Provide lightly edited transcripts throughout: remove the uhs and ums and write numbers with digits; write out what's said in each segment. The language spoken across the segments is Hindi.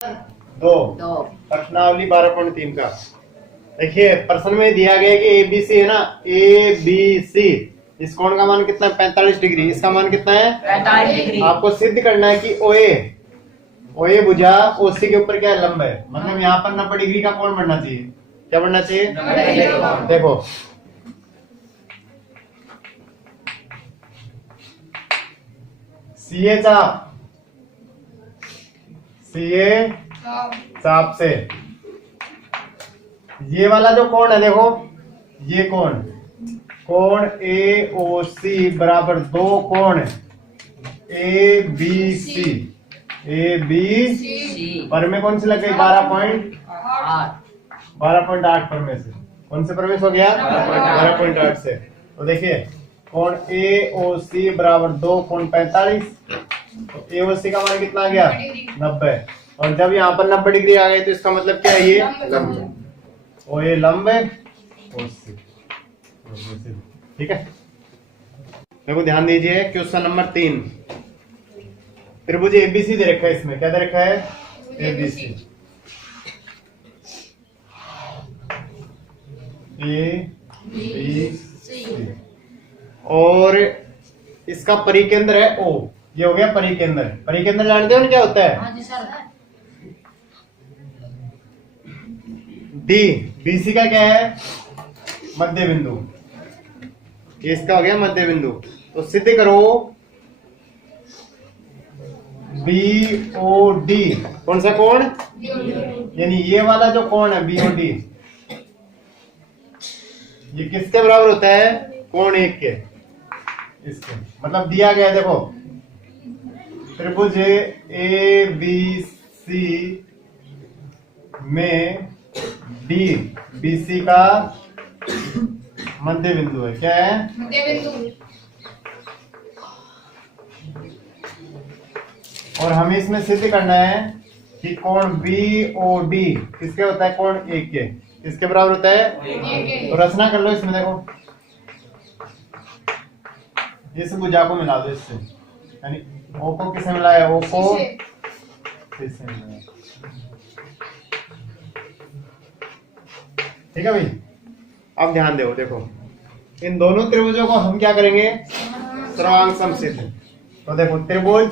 दो प्रश्नावली 12.3 का देखिए प्रश्न में दिया गया है कि एबीसी है ना, ए बी सी, इस कोण का मान कितना है 45 डिग्री, इसका मान कितना है 45 डिग्री। आपको सिद्ध करना है कि ओए भुजा ओसी के ऊपर क्या है, लंब है, मतलब यहाँ पर 90 डिग्री का कोण बनना चाहिए। क्या बनना चाहिए? देखो सीए चाप से ये वाला जो कोण है, देखो ये कोण ए ओ सी बराबर दो कोण ए बी सी पर में कौन सी लग गई 12.8 पर में से कौन से प्रवेश हो गया 12.8 से। तो देखिए कोण ए ओ सी बराबर दो कोण 45, तो ए ओ सी का मान कितना आ गया 90, और जब यहाँ पर 90 डिग्री आ गई तो इसका मतलब क्या है, ये लंब, ओ ये लंब है ओ सी, ठीक है। देखो ध्यान दीजिए क्वेश्चन नंबर 3, त्रिभुज एबीसी दे रखा है, इसमें क्या दे रखा है एबीसी, ए बी सी, और इसका परिकेंद्र है ओ, ये हो गया परिकेंद्र जानते हो ना क्या होता है? हाँ जी सर। डी बीसी का क्या है मध्य बिंदु, ये इसका हो गया मध्य बिंदु। तो सिद्ध करो बीओडी, कौन सा कोण, यानी ये वाला जो कोण है बीओडी, ये किसके बराबर होता है कोण एक के, इसके मतलब दिया गया है, देखो त्रिभुज ए बी सी में डी बीसी का मध्य बिंदु है, क्या है मध्य बिंदु, और हमें इसमें सिद्ध करना है कि कोण बीओडी किसके होता है, कोण एक के किसके बराबर होता है, तो रचना कर लो इसमें। देखो इस भुजा को मिला दो इससे, यानी ओ को किससे मिलाया, ओ को इससे मिलाया, ठीक है भाई। अब ध्यान दो, देखो इन दोनों त्रिभुजों को हम क्या करेंगे सर्वांग समसिद्ध। तो देखो त्रिभुज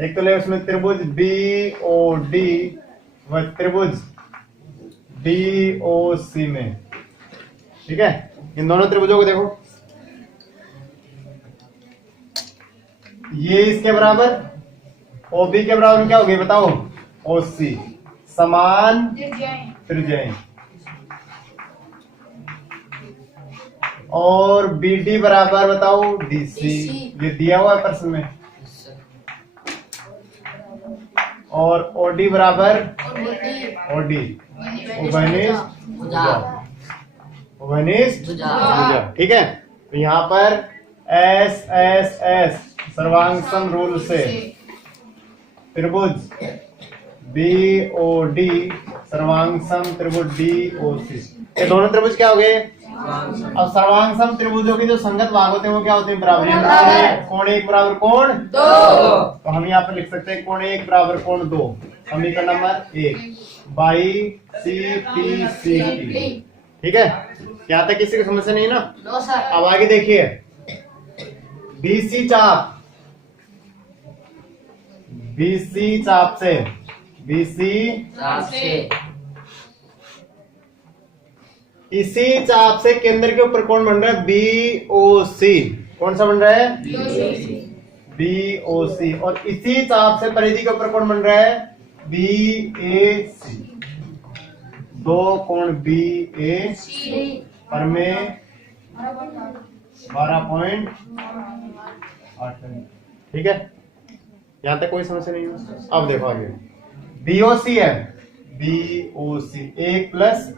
एक तो ले उसमें त्रिभुज बी ओ डी व त्रिभुज डी ओ सी में, ठीक है। इन दोनों त्रिभुजों को देखो, ये इसके बराबर ओ बी के बराबर क्या हो गई बताओ, ओ सी, समान त्रिज्याएं, और बी डी बराबर बताओ डी सी, ये दिया हुआ है प्रश्न में, और ओडी बराबर ओडी उभयनिष्ठ भुजा, ठीक है। तो यहाँ पर एस एस एस सर्वांग सम रूल से त्रिभुज बी ओ डी सर्वांग सम त्रिभुज डी ओ सी, ये दोनों त्रिभुज क्या हो गए। अब सर्वांग सम त्रिभुजों के जो संगत भाग होते हैं वो क्या होते हैं, बराबर, कोण एक बराबर कोण दो, तो हम यहाँ पर लिख सकते हैं कोण एक बराबर कोण दो, समीकरण number 1 by C T C T, ठीक है। यहाँ तक किसी की समस्या नहीं ना? अब आगे देखिए बीसी चाप से इसी चाप से केंद्र के ऊपर कौन बन रहा है, बी ओ सी, कौन सा बन रहा है बी ओ सी, और इसी चाप से परिधि के ऊपर कौन बन रहा है बी ए सी, दो कोण बी ए पर में 12.8, ठीक है। यहां तक कोई समस्या नहीं है। अब देखो आगे बीओसी है, बीओसी 1 प्लस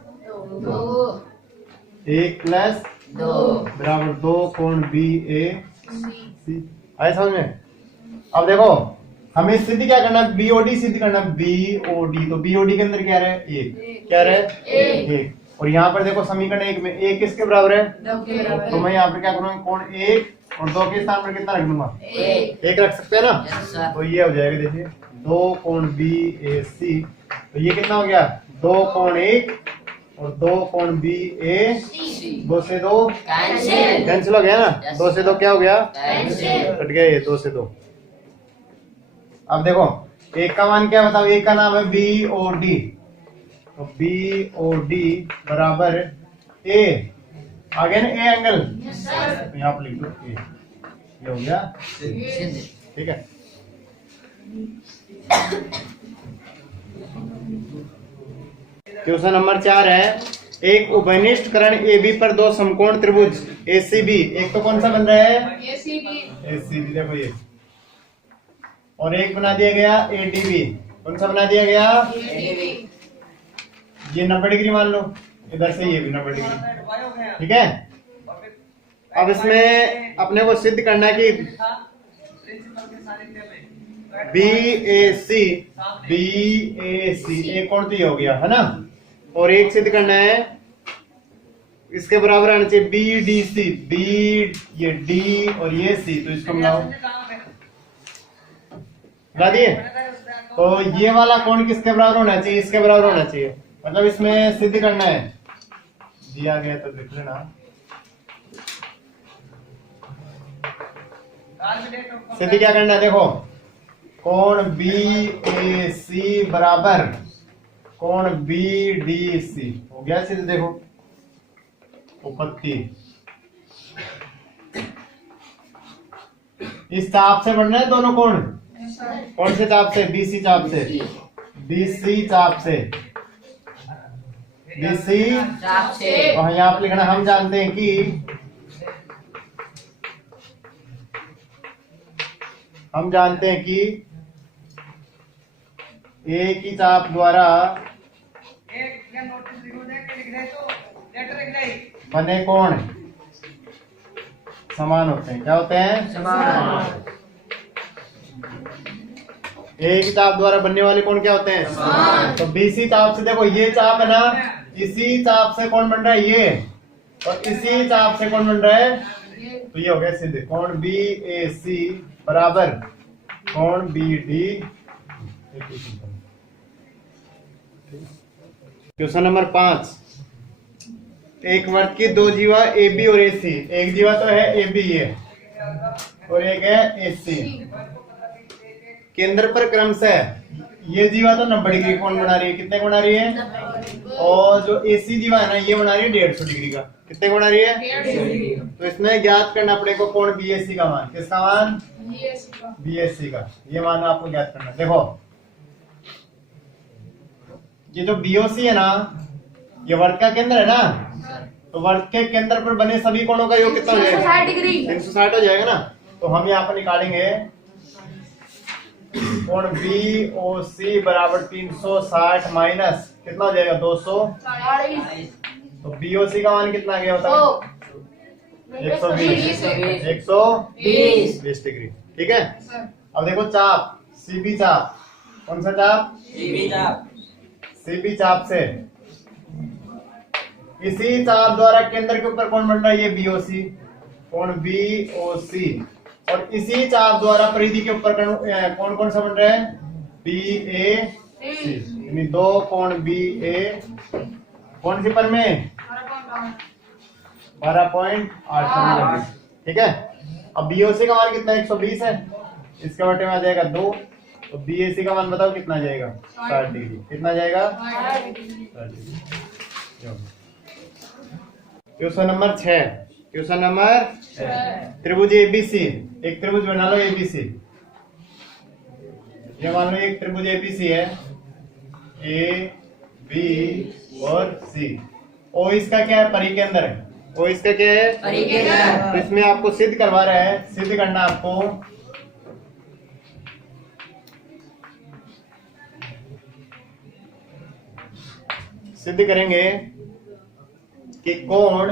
2 बराबर 2 कोण बी ए सी, आए समझ में। अब देखो हमें सिद्ध क्या करना है, बीओडी सिद्ध करना है, बीओडी, तो बीओडी के अंदर क्या रहे एक, क्या रहे एक, और यहाँ पर देखो समीकरण 1 में एक किसके बराबर है, तो मैं यहाँ पर क्या करूँगा कोण 1 और 2 के स्थान पर कितना रख दूंगा, 1 रख सकते हैं ना, तो ये हो जाएगा देखिए दो कोण बी ए सी, तो ये कितना हो गया, दो कोण एक और दो कोण बी ए, दो से दो कैंसिल हो गया ना, दो से दो क्या हो गया, कट गया ये, दो से दो। अब देखो एक का मान क्या बताओ, एक का नाम है बी ओ डी, तो बी ओ डी बराबर ए, आ गया ना ए एंगल, तो यहाँ पर लिख दो ए, ये हो गया, ठीक है। क्वेश्चन नंबर 4 है, एक उभयनिष्ठ करण AB पर दो समकोण त्रिभुज ACB, एक तो कौन सा बन रहा है, ACB देखो ये, और एक बना दिया गया ADB, कौन सा बना दिया गया, ये 90 डिग्री मान लो, इधर से ये भी 90 डिग्री, ठीक है। अब इसमें अपने को सिद्ध करना है कि BAC एक कोण तो ये हो गया है ना, और एक सिद्ध करना है इसके बराबर आना चाहिए BDC, B ये D और ये C, तो इसको मिलाओ, मिला दिए, तो ये वाला कोण किसके बराबर होना चाहिए, इसके बराबर होना चाहिए, मतलब इसमें सिद्ध करना है, दिया गया तो लिख लेना, सिद्ध क्या करना है, देखो कोण BAC बराबर कोण BDC हो गया सिद्ध, देखो उपपत्ति, इस चाप से बढ़ना है दोनों कोण, कौन से चाप से, BC चाप से, BC चाप से, BC चाप से, और यहाँ पर लिखना, हम जानते हैं कि एक ही चाप द्वारा बने कोण समान होते हैं, क्या होते हैं, समान। एक ही चाप द्वारा बनने वाले कोण क्या होते हैं, समान। तो BC चाप से देखो ये चाप है ना, इसी चाप से कौन बन रहा है ये, और इसी चाप से कौन बन रहा है, तो ये हो गया सीधे कोण BAC बराबर कोण BD। क्वेश्चन नंबर 5, एक वर्ग की दो जीवा AB और AC, एक जीवा तो है AB ये और एक है AC, केंद्र पर क्रमशः ये जीवा तो 90 डिग्री कोण बना रही है, कितने को बना रही है, और जो AC जीवा है ना ये बना रही है 150 डिग्री का, कितने को बना रही है, 150। तो इसमें ज्ञात करना पड़ेगा को कोण BAC का मान, किसका मान, BAC का, ये मान आपको ज्ञात करना। देखो ये जो BOC है ना ये वर्ग का केंद्र है ना, तो वर्ग के केंद्र पर बने सभी कोणों का योग कितना हो जाएगा, 360 हो जाएगा ना, तो हम यहाँ पर निकालेंगे कोण BOC बराबर 360 माइनस कितना हो जाएगा 240, तो BOC का मान कितना आ गया बताओ, 120 डिग्री, ठीक है। अब देखो चाप CB चाप, कौन सा चाप, CB चाप से इसी चाप द्वारा केंद्र के ऊपर कौन बन रहा है, ये BOC, कोण BOC, और इसी चाप द्वारा परिधि के ऊपर कौन कौन सा बन रहा है, BAC, यानी दो कोण BA, कौन सी पर में 12.8, ठीक है। अब BOC का मान कितना है, 120 है, इसके बटे में आ जाएगा 2, तो BAC का मान बताओ कितना जाएगा, 60 डिग्री, कितना जाएगा, 60 degree. Question number 6, question number त्रिभुज ABC, एक त्रिभुज बना लो ABC, ये मान लो एक त्रिभुज ABC है, A B और C, O इसका क्या है, परिकेंद्र है, O इसका क्या है, परिकेंद्र। तो इसमें आपको सिद्ध करवा रहा है, सिद्ध करना आपको सिद्ध करेंगे कि कोण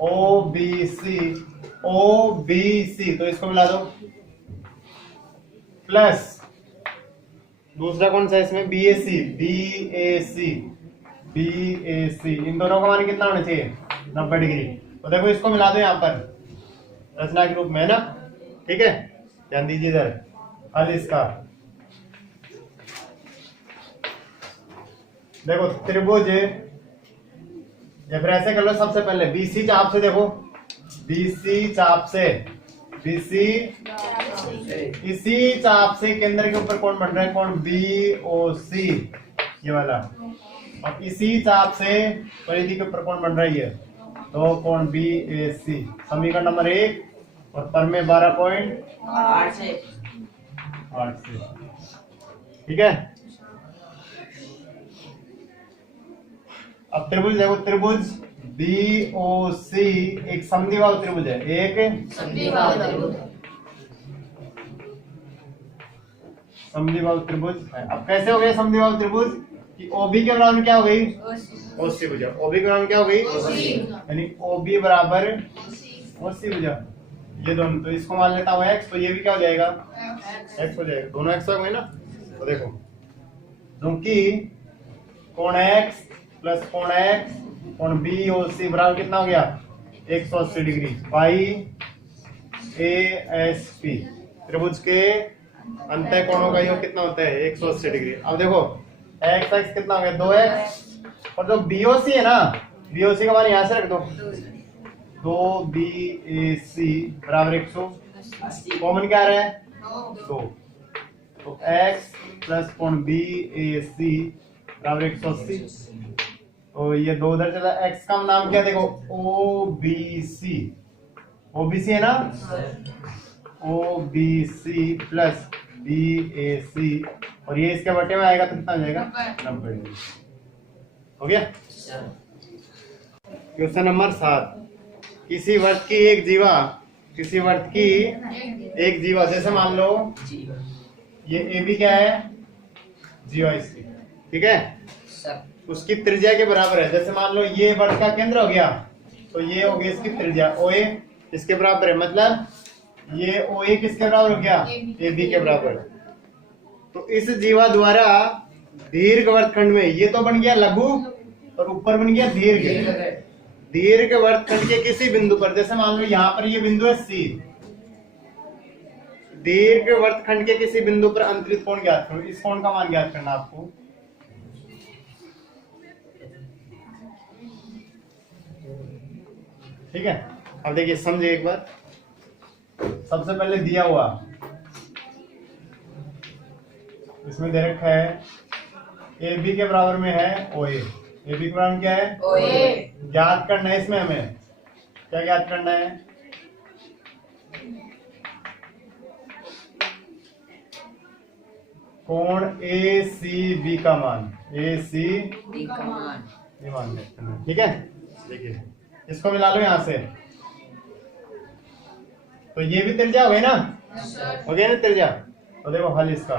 OBC, तो इसको मिला दो, प्लस दूसरा कौन सा इसमें BAC, इन दोनों का मान कितना होना चाहिए, 90 डिग्री। तो देखो इसको मिला दो यहाँ पर रचना के रूप में, है ना, ठीक है, ध्यान दीजिए इधर, हल इसका देखो त्रिभुज, या फिर ऐसे कर लो, सबसे पहले बीसी चाप से देखो, बीसी चाप से, बीसी इसी चाप से केंद्र के ऊपर कौन बन रहा है, कौन बीओसी, ये वाला, और इसी चाप से परिधि के ऊपर कौन बन रहा है ये, तो कौन बीएसी। समीकरण नंबर 1 और पर में 12.8 से, ठीक है। अब त्रिभुज देखो, त्रिभुज बीओसी एक समद्विबाहु त्रिभुज है, एक समद्विबाहु त्रिभुज है। अब कैसे हो गया समद्विबाहु त्रिभुज कि ओबी के बराबर क्या हो गई, ओसी भुजा, ओबी के बराबर क्या हो गई, यानी ओबी बराबर ओसी भुजा, ये दोनों, तो इसको मान लेता हूँ एक्स, तो ये भी क्या हो जाएगा, एक्स हो जाएगा, दोनों एक्स हो गए ना। तो देखो, क्योंकि कोण एक्स प्लस कोण एक्स, कोण बी और सी बराबर कितना हो गया, 180 degree, pi A S P, त्रिभुज के अंतः कोणों का योग कितना होता है, 180 डिग्री। अब देखो एक्स एक्स कितना हो गया, 2x, और जो बीओसी है ना, बीओसी का मान यहां से रख दो, 2BAC बराबर 180, कॉमन क्या आ रहा है, 2, तो x प्लस कोण BAC बराबर 180, तो ये 2 उधर चला, x का नाम क्या, देखो OBC, OBC है ना, OBC प्लस BAC, और ये इसके बटे में आएगा तो कितना हो जाएगा, 90 डिग्री। हो गया। क्वेश्चन नंबर 7, किसी वर्त की एक जीवा, किसी वर्त की एक जीवा, जैसे मान लो ये ए बी क्या है, जीवा इसकी, ठीक है, उसकी त्रिज्या के बराबर है। जैसे मान लो ये वर्त का केंद्र हो गया, तो ये हो गया इसकी त्रिज्या, OA इसके बराबर है, मतलब ये OA किसके बराबर हो गया, AB के बराबर। तो इस जीवा द्वारा दीर्घ वर्तखंड में, ये तो बन गया लघु और ऊपर बन गया दीर्घ, दीर्घ वर्तखंड के किसी बिंदु पर, जैसे मान लो यहाँ पर ये बिंदु है C, दीर्घ वर्तखंड के किसी बिंदु पर अंतरित कोण ज्ञात करो। इस कोण का मान ज्ञात करना आपको, ठीक है। अब देखिए समझिए एक बार, सबसे पहले दिया हुआ, इसमें दे रखा है ए बी के बराबर में है OA, ए बी के बराबर क्या है, OA, ज्ञात करना है इसमें, हमें क्या ज्ञात करना है, कोण ACB का मान, ACB का मान, ये मान ज्ञात करना है, ठीक है। देखिए इसको मिला लो यहां से, तो ये भी त्रिज्या हो गई ना, हो गया ना त्रिज्या। तो देखो हल इसका,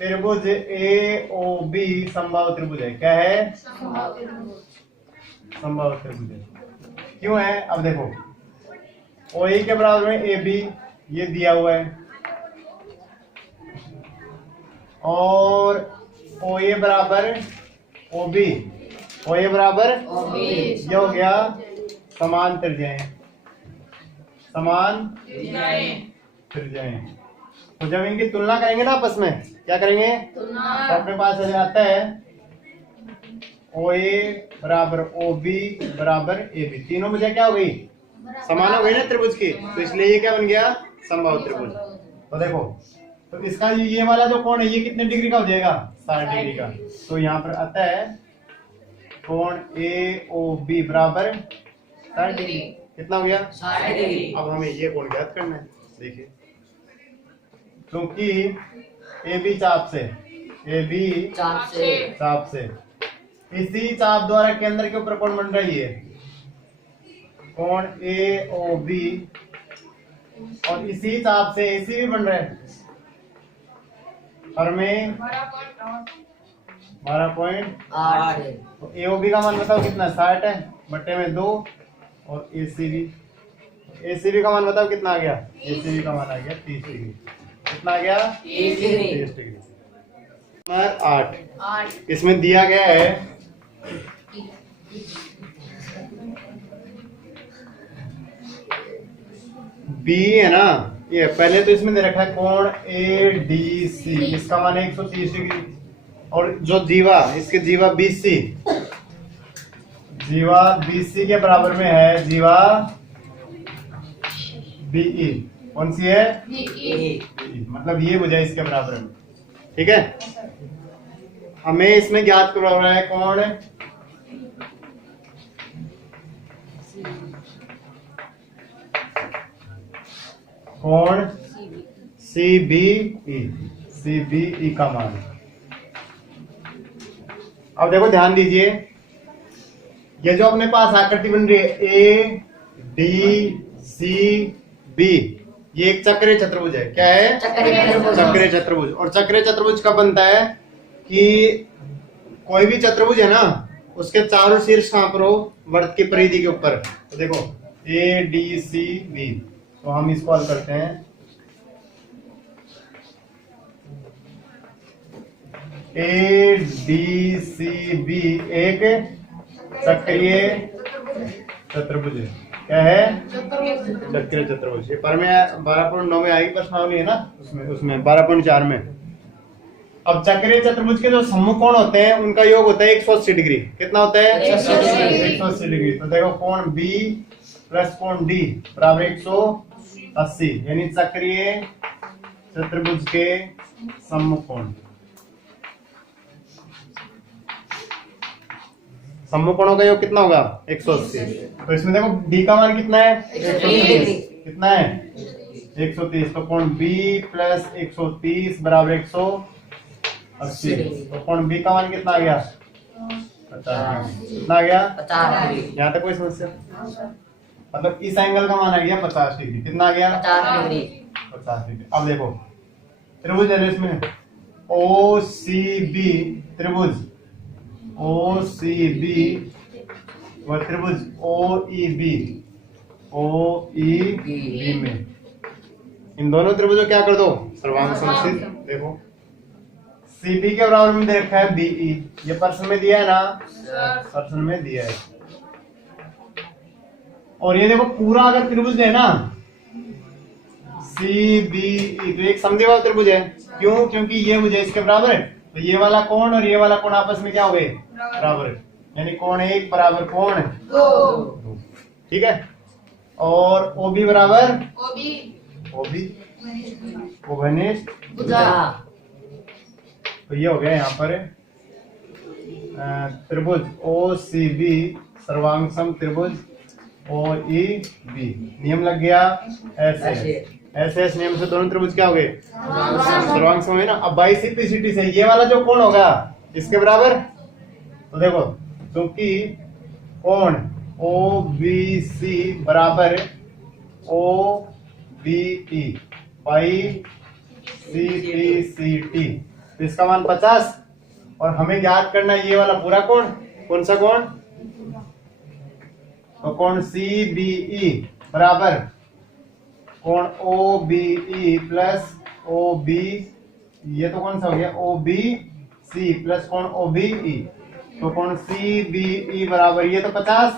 त्रिभुज AOB समबाहु त्रिभुज है, क्या है, समबाहु त्रिभुज है। क्यों है, अब देखो OA के बराबर में AB, ये दिया हुआ है, और OA बराबर OB, OA बराबर OB, ये हो गया समान त्रिज्याएं, समान त्रिज्याएं। तो जब इनकी तुलना करेंगे ना आपस में, क्या करेंगे, तो अपने पास आता है OA बराबर OB बराबर AB, तीनों भुजा क्या हो गई, समान हो गई ना त्रिभुज की, तो इसलिए ये क्या बन गया, समबाहु त्रिभुज। तो देखो, तो इसका ये वाला जो कोण है ये कितने डिग्री का हो जाएगा, 60 डिग्री का। तो यहाँ पर आता है कोण AOB बराबर 60 डिग्री, कितना हो गया, 60 डिग्री। अब हमें ये कोण ज्ञात करना है। देखिए क्योंकि AB चाप से, AB चाप से इसी चाप द्वारा केंद्र के ऊपर कोण बन रही है, कोण AOB, और इसी चाप से AC भी बन रहा है, और में 12.8। तो AOB का मान बताओ कितना, 60 है, बट्टे में 2, और ACB का मान बताओ कितना आ गया, ACB का मान आ गया 30 डिग्री, कितना आ गया, 30 डिग्री। नंबर 8, इसमें दिया गया है B है ना, ये पहले तो इसमें दे रखा है कोण ADC, इसका मान है 130 डिग्री, और जो जीवा, इसके जीवा BC, जीवा BC के बराबर में है जीवा BE। कौन सी है? BE। मतलब ये भुजा इसके बराबर में। ठीक है, हमें इसमें ज्ञात करना है कौन है? कौन? CBE। CBE का मान। अब देखो ध्यान दीजिए, ये जो अपने पास आकृति बन रही है ADCB, ये एक चक्रीय चतुर्भुज है। क्या है? चक्रीय चतुर्भुज। और चक्रीय चतुर्भुज कब बनता है कि कोई भी चतुर्भुज है ना, उसके चारों शीर्ष कहां पर हो? वृत्त की परिधि के ऊपर। तो देखो ADCB, तो हम इसको हल करते हैं। ADCB एक चक्रीय चतुर्भुज है। क्या है? चक्रीय चतुर्भुज। ये पर में 12.9 में आई प्रश्नावली है ना, उसमें 12.4 में। अब चक्रीय चतुर्भुज के जो सम्मुखकोण होते हैं उनका योग होता है 180 डिग्री। कितना होता है? 180 डिग्री। तो देखो कोण B प्लस कोण D बराबर 180, यानी चक्रीय चतुर्भुज के सम्मुखकोण। सम्मुखकोणों का योग कितना होगा? 180। तो इसमें देखो D का मान कितना है? 130। कितना है? 130। तो कोण B प्लस 130 बराबर 180। तो कोण B का मान कितना आ गया? 50। कितना आ गया? 50 यहाँ तक कोई समस्या? मतलब इस एंगल का मान आ गया 50 डिग्री। कितना आ गया? 50 50 डिग्री। अब देखो त्रिभुज है इसमें OCB त्रिभुज, OCB व त्रिभुज OEB में इन दोनों त्रिभुजों क्या कर दो? सर्वांग समस्थित। देखो CB के बराबर में दे रखा है BE, ये प्रश्न में दिया है ना, प्रश्न में दिया है। और ये देखो पूरा अगर त्रिभुज है ना CBE, तो एक समद्विबाहु त्रिभुज है। क्यों? क्योंकि ये मुझे इसके बराबर है, तो ये वाला कोण और ये वाला कोण आपस में क्या हो गए? बराबर। यानी कोण 1 बराबर कोण 2। ठीक है, और OB बराबर OB घनिष्ठ भुजा। तो ये हो गया यहाँ पर त्रिभुज OCB सर्वांग सम त्रिभुज OEB। नियम लग गया ऐसे नियम से दोनों त्रिभुज क्या हो गए? सर्वांग सम है ना। अब बाइसिप्लिसिटी से ये वाला जो कोण होगा इसके बराबर, तो देखो क्योंकि कोण OBC बराबर OBE पाई CPCT, तो इसका मान 50। और हमें ज्ञात करना है ये वाला पूरा कोण। कौन सा कोण? तो कोण CBE बराबर कोण OBE प्लस OB, ये तो कौन सा हो गया? OBC प्लस कोण OBE। तो कोण CBE बराबर ये तो 50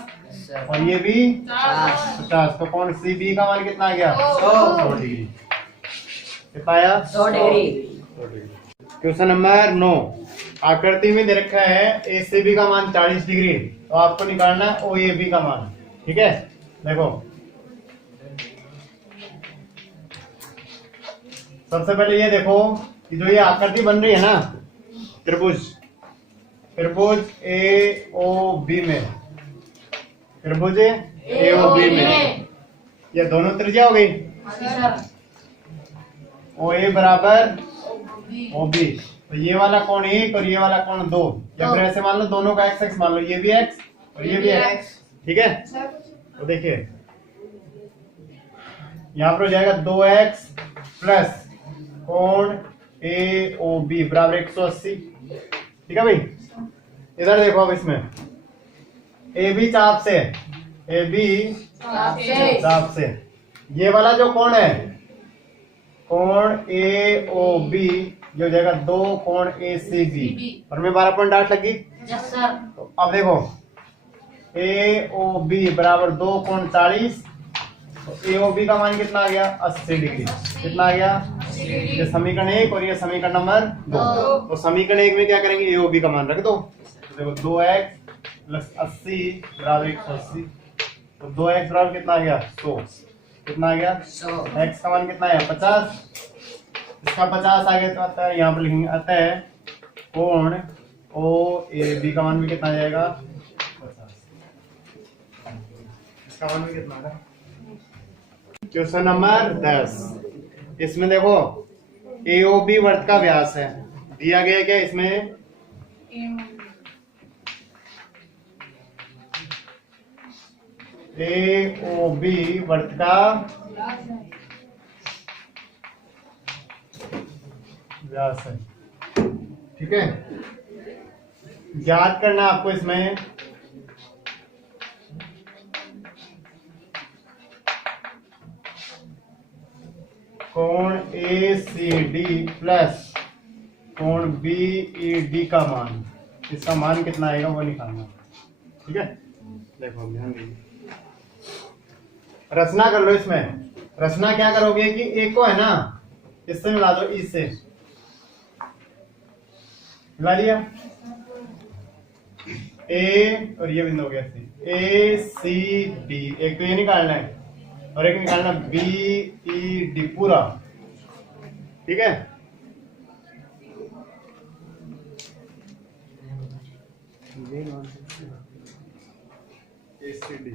और ये भी 50। तो कोण CB का मान कितना आ गया? 100 डिग्री। कितना आया? 100 डिग्री। क्वेश्चन नंबर 9, आकृति में दे रखा है ACB का मान 40 डिग्री, तो आपको निकालना है OAB का मान। ठीक है, देखो सबसे पहले ये देखो कि जो ये आकृति बन रही है ना त्रिभुज AOB में, त्रिभुज AOB में ये दोनों त्रिज्या हो गई OA बराबर OB। तो ये वाला कोण 1 और ये वाला कोण 2, या फिर ऐसे मान लो दोनों का x मान लो, ये भी x और ये भी x। ठीक है, तो देखिए यहाँ पर हो जाएगा 2x प्लस कोण AOB बराबर 180। ठीक है भाई, इधर देखो अब इसमें AB चाप से, AB चाप से ये वाला जो कोण है कोण AOB ये हो जाएगा 2 कोण ACB और में 12.8 लगी। तो अब देखो AOB बराबर 2 कोण 40, ए ओ बी का मान कितना आ गया 80 डिग्री। कितना आ गया? ये समीकरण 1 और ये समीकरण नंबर 2। तो समीकरण 1 में क्या करेंगे, ए ओ बी का मान रख दो। तो देखो 2x प्लस 80 बराबर 180। तो 2x बराबर कितना आ गया 100। कितना आ गया 100। x का मान कितना है 50। इसका 50 आ गया तो आता है यहाँ पर लिखेंगे अतः कोण ओ ए बी का मान भी कितना आ जाएगा 50। इसका मान भी कितना है। Question number 10। इसमें देखो ए ओ बी वृत्त का व्यास है दिया गया। क्या इसमें ए ओ बी वृत्त का व्यास है। ठीक है, ज्ञात करना आपको इसमें कोण ए सी डी प्लस कोण बी ई डी का मान, इसका मान कितना आएगा वो निकालना। ठीक है, देखो ध्यान दीजिए, रचना कर लो। इसमें रचना क्या करोगे कि एक को है ना इससे मिला दो, इससे मिला लिया। ए और ये बिंदु हो गया सी, ए सी डी, एक तो ये निकालना है और एक निकालना बी ई डी पूरा। ठीक है, ए सी डी।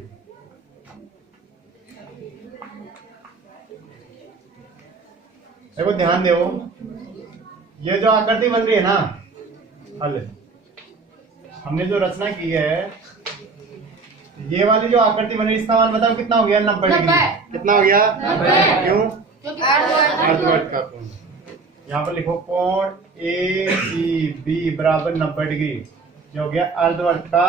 देखो ध्यान दो, ये जो आकृति बन रही है ना, हल हमने जो रचना की है, ये वाली जो आकृति बन रही है इसका मान बताओ कितना हो गया 90 डिग्री। कितना हो गया 90। क्यों? अर्धवर्त का कोण। यहाँ पर लिखो कोण ए सी बी बराबर 90 डिग्री। ये हो गया अर्धवर्त का।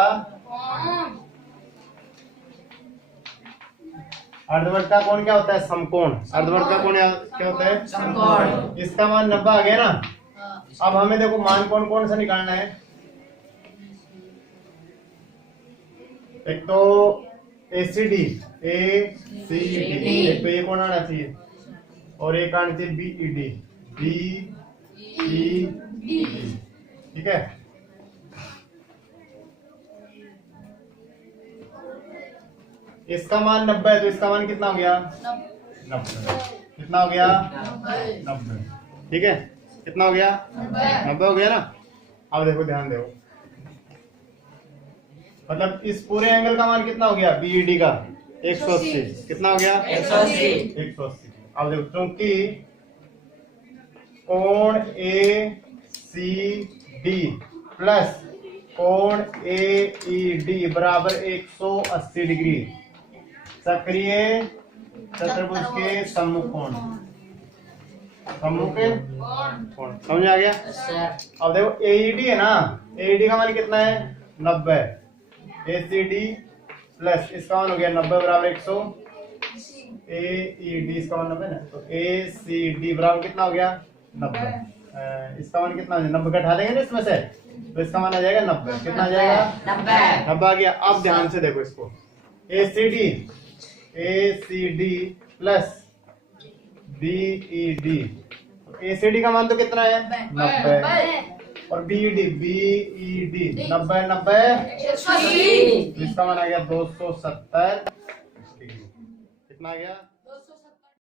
अर्धवर्त का कोण क्या होता है? समकोण। अर्धवर्त का कोण क्या होता है? समकोण। इसका मान 90 आ गया ना। अब हमें देखो मान कौन कौन सा निकालना है। एक तो एसीडी, ए सी डी, एक तो ये कौन आना चाहिए और एक आना चाहिए B E D, B E D. ठीक है, इसका मान 90 है तो इसका मान कितना हो गया 90। कितना हो गया 90। ठीक है, कितना हो गया 90 हो गया ना। अब देखो ध्यान दो, मतलब इस पूरे एंगल का मान कितना हो गया बीईडी का 180। कितना हो गया 180। अब देखो क्योंकि कोण ए सी डी प्लस कोण ए ई डी बराबर 180 डिग्री सक्रिय चतुर्भुज के सम्मुख कोण। सम्मुख कोण समझ आ गया। अब देखो एईडी है ना, एईडी का मान कितना है 90। एसीडी प्लस इसका मान हो गया 90 बराबर 100। एईडी इसका मान 90 ना, तो एसीडी बराबर कितना हो गया 90। इसका मान कितना 90 घटा देंगे ना इसमें से, तो इसका मान आ जाएगा 90। कितना आ जाएगा 90 आ गया। अब ध्यान से देखो इसको, एसीडी प्लस बीईडी। एसीडी का मान तो कितना है 90 और बीईडी 90 90 इसका मान आ गया 270 डिग्री। कितना आ गया